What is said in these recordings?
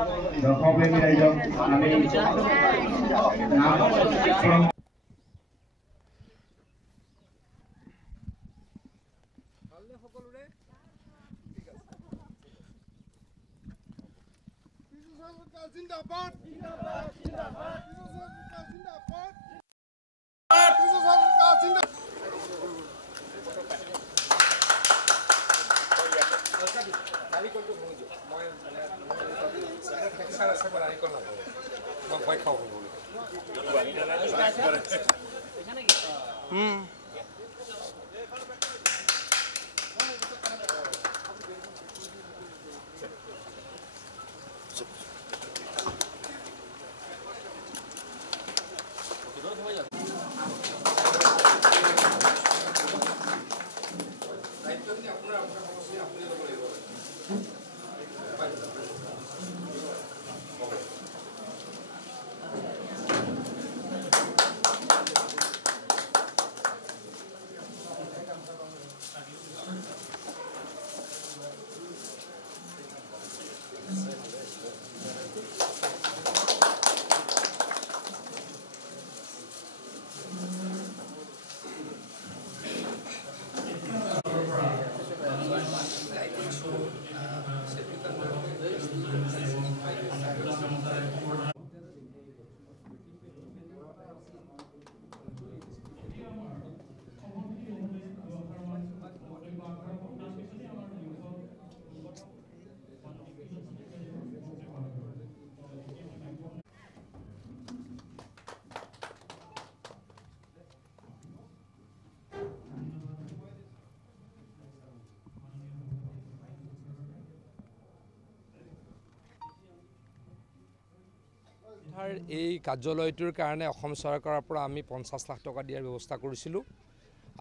দৰ্শকপ্ৰেমী ৰাইজক আমি জিন্দাবাদ এই কাৰ্যালয়টোৰ কাৰণে অসম চৰকাৰৰ পৰা আমি 50 লাখ টকা দিয়াৰ ব্যৱস্থা কৰিছিলোঁ।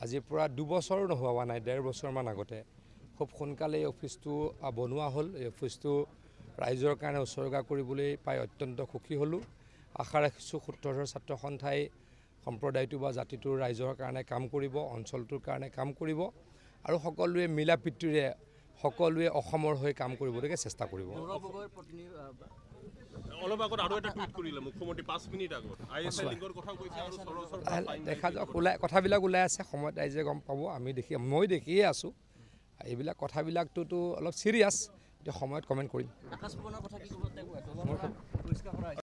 আজিৰ পৰা 2 বছৰো নোহোৱা নাই, 1.5 বছৰমান আগতে খুব সোনকালে এই অফিচটো বনোৱা হ'ল। এই অফিচটো ৰাইজৰ কাৰণে উচৰ্গা কৰিবলৈ পাই অত্যন্ত সুখী হ'লোঁ। আশা ৰাখিছোঁ 70,000 ছাত্ৰ সন্থাই সম্প্ৰদায়টো বা জাতিটোৰ ৰাইজৰ কাৰণে কাম কৰিব, অঞ্চলটোৰ কাৰণে কাম কৰিব আৰু সকলোৱে মিলা প্ৰীতিৰে সকলোৱে অসমৰ হৈ কাম কৰিবলৈকে চেষ্টা কৰিব। অলপ আগত আৰু এটা টুইট কৰিলে মুখ্যমন্ত্ৰী 5 মিনিট আগত আইএছএল লিংকৰ কথা কৈছে আৰু দেখা যাওক, কথাবিলাক ওলাই আছে, সময়ত ৰাইজে গম পাব। মই দেখিয়ে আছোঁ এইবিলাক কথাবিলাকটোতো অলপ চিৰিয়াছ, এতিয়া সময়ত কমেণ্ট কৰিম।